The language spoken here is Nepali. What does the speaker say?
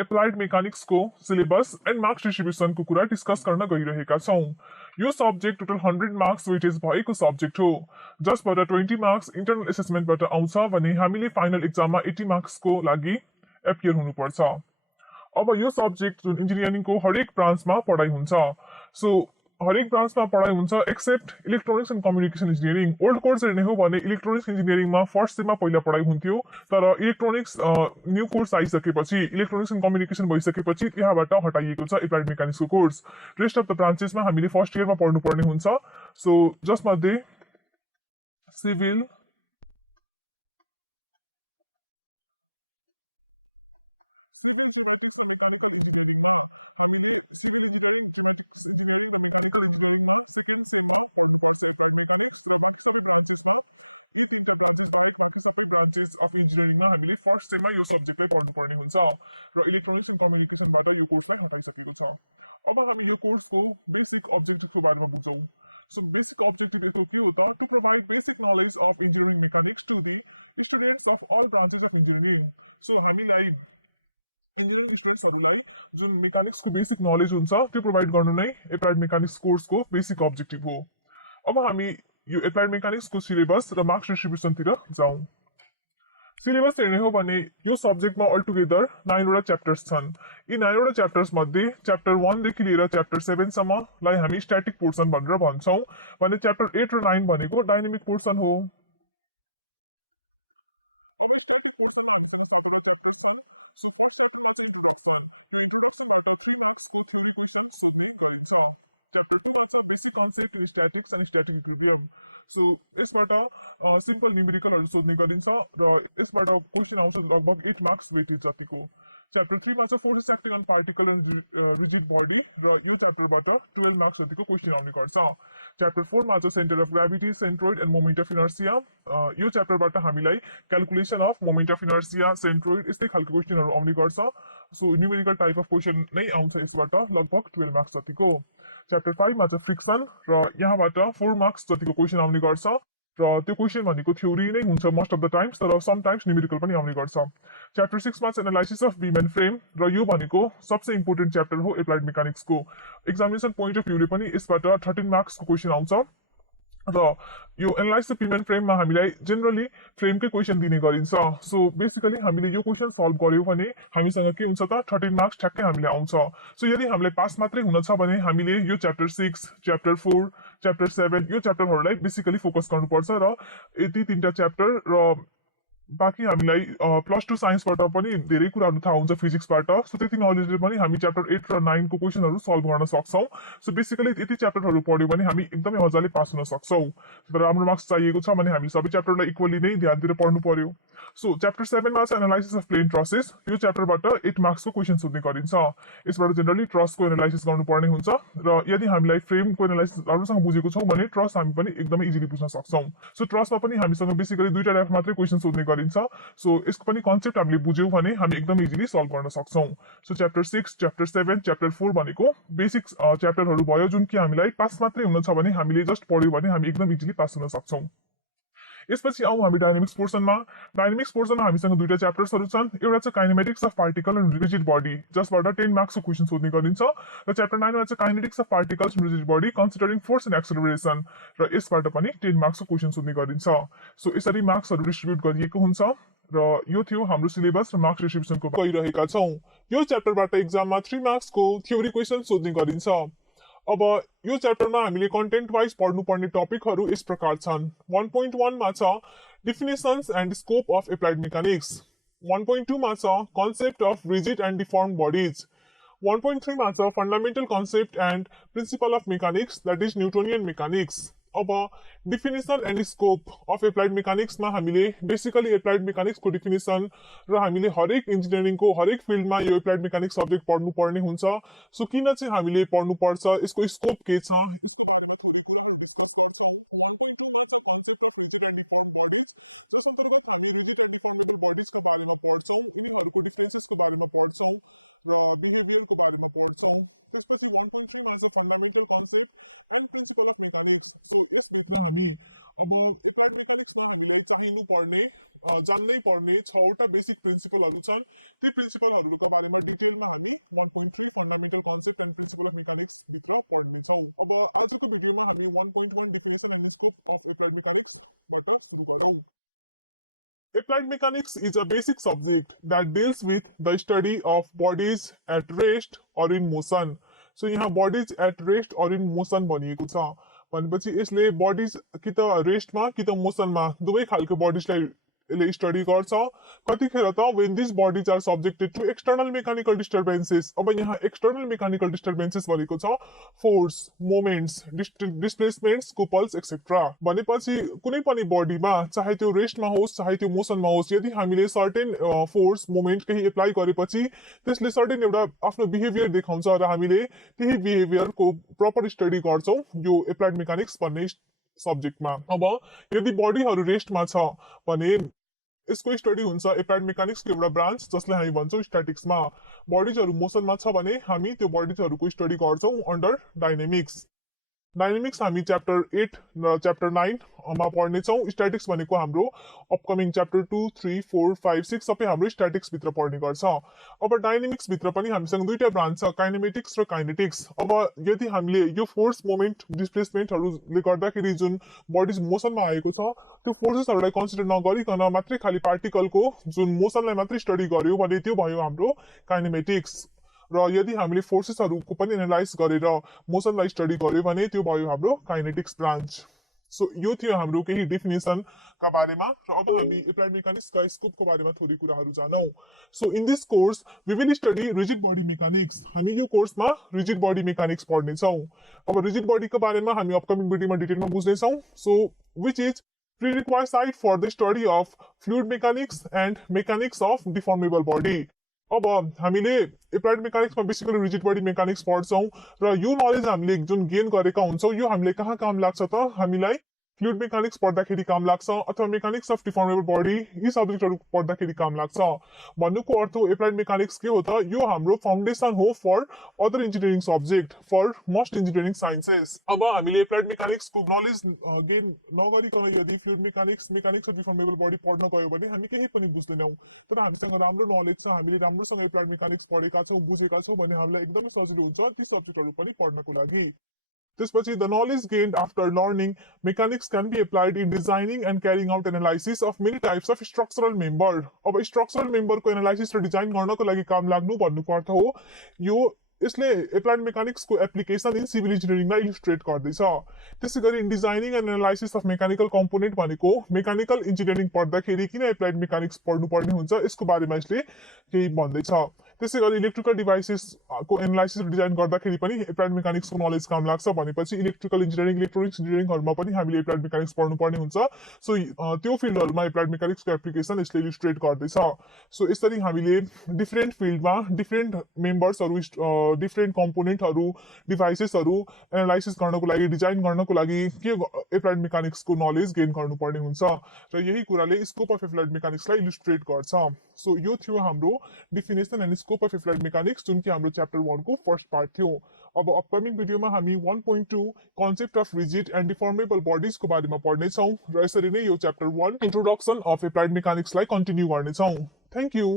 एप्लाइड मेकानिक्स को सिलेबस एन्ड मार्क्स डिस्ट्रिब्युसन को कुरा डिस्कस गर्न गइरहेका छौं। यो सब्जेक्ट टोटल 100 मार्क्स वेटेज भएको सब्जेक्ट हो, जसबाट 20 मार्क्स इन्टरनल एसेसमेन्टबाट आउँछ भने हामीले फाइनल एक्जाममा 80 मार्क्स को लागि एपियर हुनुपर्छ। अब यो सब्जेक्ट जुन इन्जिनियरिङको हरेक ब्रान्चमा पढाइ हुन्छ, सो हरेक ब्रान्चमा पढाइ हुन्छ except electronics and communication engineering. Old course हेर्ने हो भने इलेक्ट्रोनिक्स इन्जिनियरिङमा फर्स्ट सेममा पहिला पढाइ हुन्थ्यो, तर इलेक्ट्रोनिक्स न्यू कोर्स आइसकेपछि इलेक्ट्रोनिक्स एन्ड कम्युनिकेसन भइसकेपछि त्यहाँबाट हटाइएको छ एप्लाइड मेकानिक्सको कोर्स। रेस्ट अफ द ब्रान्चेसमा हामीले फर्स्ट इयरमा पढ्नुपर्ने हुन्छ। सो जसमध्ये सिभिल जियोमेट्रिक्स र मेकानिकल इन्जिनियरिङमा हामीले सिभिल इन्जिनियरिङ, जियोमेट्रिक्स इन्जिनियरिङ र मेकानिकल इन्जिनियरिङमा सेकेन्ड सेममा पढ्नुपर्छ एप्लाइड मेकानिक्स, र बाँकी सबै ब्रान्चेसमा यी तीनटा ब्रान्चेस बाहेक बाँकी सबै ब्रान्चेस अफ इन्जिनियरिङमा हामीले फर्स्ट सेममा यो सब्जेक्टलाई पढ्नुपर्ने हुन्छ र इलेक्ट्रोनिक्स एन्ड कम्युनिकेसनबाट यो कोर्सलाई हटाइसकेको छ। अब हामी यो कोर्सको बेसिक अब्जेक्टिभको बारेमा बुझौँ। सो बेसिक अब्जेक्टिभ यसको के हो त? To provide basic knowledge of engineering mechanics to the students of all branches of engineering. So हामीलाई इन्जिनियरिङ स्टुडेन्ट्सहरूलाई जुन मेकानिक्सको बेसिक नलेज हुन्छ त्यो प्रोभाइड गर्नु नै एप्लाइड मेकानिक्स कोर्सको बेसिक अब्जेक्टिभ हो। अब हामी यो एप्लाइड मेकानिक्सको सिलेबस र मार्क्स डिस्ट्रिब्युसनतिर जाउँ। सिलेबस हेर्ने हो भने यो सब्जेक्टमा अल टुगेदर 9वटा च्याप्टर्स छन्। यी 9वटा च्याप्टर्स मध्ये च्याप्टर 1 देखि लिएर च्याप्टर 7 सम्मलाई हामी स्ट्याटिक पोर्सन भनेर भन्छौँ, भने च्याप्टर 8 र 9 भनेको डाइनामिक पोर्सन हो। अब स्ट्याटिक पोर्सनमा हामीसँग 7वटा च्याप्टर्स छन्। सो फर्स्ट च्याप्टरमा चाहिँ इन्ट्रोडक्सन। यो इन्ट्रोडक्सनबाट 3 मार्क्सको थ्योरी क्वेसन सोध्ने गरिन्छ। च्याप्टर 2 मा छ basic concept in statics and static equilibrium. So यसबाट सिम्पल न्युमेरिकलहरू सोध्ने गरिन्छ र यसबाट क्वेसन आउँछ लगभग 8 मार्क्स वेटेज जतिको। च्याप्टर 3 मा छ forces acting on particle and rigid body, र यो च्याप्टरबाट 12 मार्क्स जतिको क्वेसन आउने गर्छ। च्याप्टर 4 मा छ centre of gravity, centroid and moment of inertia. यो च्याप्टरबाट हामीलाई calculation of moment of inertia, centroid यस्तै खालको क्वेसनहरू आउने गर्छ। So numerical type of question नै आउँछ यसबाट लगभग 12 मार्क्स जतिको। च्याप्टर 5 मा छ फ्रिक्सन, र यहाँबाट 4 मार्क्स जतिको क्वेसन आउने गर्छ, र त्यो क्वेसन भनेको थ्योरी नै हुन्छ मोस्ट अफ द टाइम्स, तर समटाइम्स न्युमेरिकल पनि आउने गर्छ। च्याप्टर 6 मा छ analysis of beam and frame, र यो भनेको सबसे इम्पोर्टेन्ट च्याप्टर हो एप्लाइड मेकानिक्सको। एक्जामिनेसन पोइन्ट अफ भ्यूले पनि यसबाट 13 मार्क्सको क्वेसन आउँछ, र यो एनालाइसिस अफ बीम एन्ड फ्रेममा हामीलाई जेनरली फ्रेमकै क्वेसन दिने गरिन्छ। सो बेसिकली हामीले यो क्वेसन सल्भ गर्यौँ भने हामीसँग के हुन्छ त 13 मार्क्स ठ्याक्कै हामीले आउँछ। सो यदि हामीलाई पास मात्रै हुन छ भने हामीले यो च्याप्टर 6, च्याप्टर 4, च्याप्टर 7 यो च्याप्टरहरूलाई बेसिकली फोकस गर्नुपर्छ, र यति 3टा च्याप्टर र बाँकी हामीलाई +2 साइन्सबाट पनि धेरै कुराहरू थाहा हुन्छ फिजिक्सबाट। सो त्यति नलेजले पनि हामी च्याप्टर 8 र 9 को क्वेसनहरू सल्भ गर्न सक्छौँ। सो बेसिकली यति च्याप्टरहरू पढ्यो भने हामी एकदमै मजाले पास हुन सक्छौँ। तर राम्रो मार्क्स चाहिएको छ भने हामी सबै च्याप्टरलाई इक्वली नै ध्यान दिएर पढ्नु पर्यो। सो च्याप्टर 7 मा छ एनालाइसिस अफ प्लेन ट्रसेस। यो च्याप्टरबाट 8 मार्क्सको क्वेसन सोध्ने गरिन्छ। यसबाट जेनरली ट्रसको एनालाइसिस गर्नुपर्ने हुन्छ, र यदि हामीलाई फ्रेमको एनालाइसिस राम्रोसँग बुझेको छौँ भने ट्रस हामी पनि एकदमै इजिली बुझ्न सक्छौँ। सो ट्रसमा पनि हामीसँग बेसिकली 2टा टाइप मात्रै क्वेसन सोध्ने गरिन्छ। सो यसको पनि कन्सेप्ट हामीले बुझ्यौँ भने हामी एकदम इजिली सल्भ गर्न सक्छौँ। सो च्याप्टर 6, च्याप्टर 7, च्याप्टर 4 भनेको बेसिक च्याप्टरहरू भयो, जुन कि हामीलाई पास मात्रै हुन छ भने हामीले जस्ट पढ्यौँ भने हामी एकदम इजिली पास हुन सक्छौँ। यसपछि आउँ हामी डाइनामिक्स पोर्सनमा। डाइनामिक्स पोर्सनमा हामीसँग 2टा च्याप्टर्सहरू छन्। एउटा छ kinematics of particle and rigid body, जसबाट 10 मार्क्सको क्वेसन सोध्ने गरिन्छ, र च्याप्टर 9 मा छ kinetics of particles and rigid body considering force and acceleration, र यसबाट पनि 10 मार्क्सको क्वेसन सोध्ने गरिन्छ। सो यसरी मार्क्सहरू डिस्ट्रिब्युट गरिएको हुन्छ, र यो थियो हाम्रो सिलेबस र मार्क्स डिस्ट्रिब्युसनको गइरहेका छौँ। यो च्याप्टरबाट एक्जाममा 3 मार्क्सको थ्योरी क्वेसन सोध्ने गरिन्छ। अब यो च्याप्टरमा हामीले कन्टेन्ट वाइज पढ्नुपर्ने टपिकहरू यस प्रकार छन्। 1.1 मा छ definitions and scope of applied mechanics. 1.2 मा छ concept of rigid and deform bodies. 1.3 मा छ fundamental concept and principle of mechanics, that is Newtonian mechanics. अब definition and scope of applied मेकानिक्समा हामीले बेसिकली एप्लाइड मेकानिक्सको डिफिनेसन र हामीले हरेक इन्जिनियरिङको हरेक फिल्डमा यो एप्लाइड मेकानिक्स सब्जेक्ट पढ्नुपर्ने हुन्छ। सो किन चाहिँ हामीले पढ्नुपर्छ, यसको स्कोप के छ, यसको बारेमा थोरै कुराहरू डिस्कस गर्छौँ। 1.2 मा छ concept of rigid and deform bodies, जस अन्तर्गत हामी रिजिड एन्ड डिफर्मेबल बडिजका बारेमा पढ्छौँ, यिनीहरूको डिफरेन्सेसको बारेमा पढ्छौँ, र बिहेभियरको बारेमा पढ्छौँ। त्यसपछि 1.3 मा छ fundamental concept and principle of mechanics. So यसभित्र हामी अब एप्लाइड मेकानिक्समा हामीलाई चाहिनु पर्ने जान्नै पर्ने 6वटा बेसिक प्रिन्सिपलहरू छन्। ती प्रिन्सिपलहरूको बारेमा डिटेलमा हामी 1.3 fundamental concept and principle of mechanics भित्र पढ्नेछौँ। अब आजको भिडियोमा हामी 1.1 definition and scope of applied मेकानिक्सबाट सुरु गरौँ। Applied mechanics is a basic subject that deals with the study of bodies at rest or in motion. So यहाँ bodies at rest or in motion भनिएको छ भनेपछि यसले bodies कि त रेस्टमा कि त मोसनमा दुवै खालको बडिजलाई यसले स्टडी गर्छ। कतिखेर त when these bodies are subjected to external mechanical disturbances। अब यहाँ external mechanical disturbances भनेको छ फोर्स, मोमेन्ट्स, डिस्प्लेसमेन्ट्स, कुपल्स एक्सेट्रा। भनेपछि कुनै पनि बडीमा चाहे त्यो रेस्टमा होस् चाहे त्यो मोसनमा होस्, यदि हामीले सर्टेन फोर्स मोमेन्ट केही एप्लाई गरेपछि त्यसले सर्टेन एउटा आफ्नो बिहेभियर देखाउँछ र हामीले त्यही बिहेभियरको प्रपर स्टडी गर्छौँ यो एप्लाइड मेकानिक्स भन्ने सब्जेक्टमा। अब यदि बडीहरू रेस्टमा छ भने यसको स्टडी हुन्छ एप्लाइड मेकानिक्सको एउटा ब्रान्च जसलाई हामी भन्छौँ स्ट्याटिक्समा। बडिजहरू मोसनमा छ भने हामी त्यो बडिजहरूको स्टडी गर्छौँ अन्डर डाइनेमिक्स। डाइनेमिक्स हामी च्याप्टर 8 र च्याप्टर 9 मा पढ्नेछौँ। स्ट्याटिक्स भनेको हाम्रो अपकमिङ च्याप्टर 2, 3, 4, 5, 6 सबै हाम्रो स्ट्याटिक्स भित्र पढ्ने गर्छ। अब डाइनेमिक्स भित्र पनि हामीसँग दुईटा ब्रान्च छ, काइनेमेटिक्स र काइनेटिक्स। अब यदि हामीले यो फोर्स मोमेन्ट डिस्प्लेसमेन्टहरूले गर्दाखेरि जुन बडिज मोसनमा आएको छ त्यो फोर्सेसहरूलाई कन्सिडर नगरिकन मात्रै खालि पार्टिकलको जुन मोसनलाई मात्रै स्टडी गर्यो भने त्यो भयो हाम्रो काइनेमेटिक्स। र यदि हामीले फोर्सेसहरूको पनि एनालाइज गरेर मोसनलाई स्टडी गर्यो भने त्यो भयो हाम्रो काइनेटिक्स ब्रान्च। सो यो थियो हाम्रो केही डेफिनेसनका बारेमा र अब हामी एप्लाइड मेकानिक्सका स्कोपको बारेमा थोरै कुराहरू जानौँ। So in this course we will study rigid body mechanics. हामी यो कोर्समा रिजिड बडी मेकानिक्स पढ्नेछौँ। अब रिजिड बडीको बारेमा हामी अपकमिङ भिडियोमा डिटेलमा बुझ्नेछौँ। So which is prerequisite for the study of fluid mechanics and mechanics of deformable body. अब हामीले एप्लाइड मेकानिक्समा बेसिकली रिजिड बडी मेकानिक्स पढ्छौँ र यो नलेज हामीले जुन गेन गरेका हुन्छौँ यो हामीले कहाँ काम लाग्छ त हामीलाई फ्लुइड मेकानिक्स पढ्दाखेरि काम लाग्छ अथवा मेकानिक्स अफ डिफर्मेबल बडी यी सब्जेक्टहरू पढ्दाखेरि काम लाग्छ। भन्नुको अर्थ एप्लाइड मेकानिक्स के हो त यो हाम्रो फाउन्डेसन हो for other engineering subject for most engineering sciences. अब हामीले एप्लाइड मेकानिक्सको नलेज गेन नगरिकन यदि fluid mechanics mechanics of deformable body पढ्न गयो भने हामी केही पनि बुझ्दैनौँ। तर हामीसँग राम्रो नलेज छ, हामीले राम्रोसँग एप्लाइड मेकानिक्स पढेका छौँ बुझेका छौँ भने हामीलाई एकदमै सजिलो हुन्छ ती सब्जेक्टहरू पनि पढ्नको लागि। त्यसपछि the knowledge gained after learning mechanics can be applied in designing and carrying out analysis of many types of structural member. अब स्ट्रक्चरल मेम्बरको एनालाइसिस र डिजाइन गर्नको लागि काम लाग्नु भन्नुको अर्थ हो यो यसले एप्लाइड मेकानिक्सको एप्लिकेसन इन सिभिल इन्जिनियरिङलाई इलिस्ट्रेट गर्दैछ। त्यसै गरी in designing and analysis of mechanical component भनेको मेकानिकल इन्जिनियरिङ पढ्दाखेरि किन एप्लाइड मेकानिक्स पढ्नुपर्ने हुन्छ यसको बारेमा यसले केही भन्दैछ। त्यसै गरी इलेक्ट्रिकल डिभाइसेसको एनालाइसिस र डिजाइन गर्दाखेरि पनि एप्लाइड मेकानिक्सको नलेज काम लाग्छ भनेपछि इलेक्ट्रिकल इन्जिनियरिङ इलेक्ट्रोनिक्स इन्जिनियरिङहरूमा पनि हामीले एप्लाइड मेकानिक्स पढ्नुपर्ने हुन्छ। सो त्यो फिल्डहरूमा एप्लाइड मेकानिक्सको एप्लिकेसन यसले इलिस्ट्रेट गर्दैछ। सो यसरी हामीले डिफ्रेन्ट फिल्डमा डिफ्रेन्ट मेम्बर्सहरू डिफ्रेन्ट कम्पोनेन्टहरू डिभाइसेसहरू एनालाइसिस गर्नको लागि डिजाइन गर्नको लागि के एप्लाइड मेकानिक्सको नलेज गेन गर्नुपर्ने हुन्छ र यही कुराले स्कोप अफ एप्लाइड मेकानिक्सलाई इलिस्ट्रेट गर्छ। सो यो थियो हाम्रो definition and scope of applied mechanics जुन कि हाम्रो च्याप्टर 1 को फर्स्ट पार्ट थियो। अब अपकमिङ भिडियोमा हामी 1.2 concept of rigid and deformable बडिजको बारेमा पढ्नेछौँ र यसरी नै यो च्याप्टर 1 इन्ट्रोडक्सन अफ एप्लाइड मेकानिक्सलाई कन्टिन्यू गर्नेछौँ। Thank you.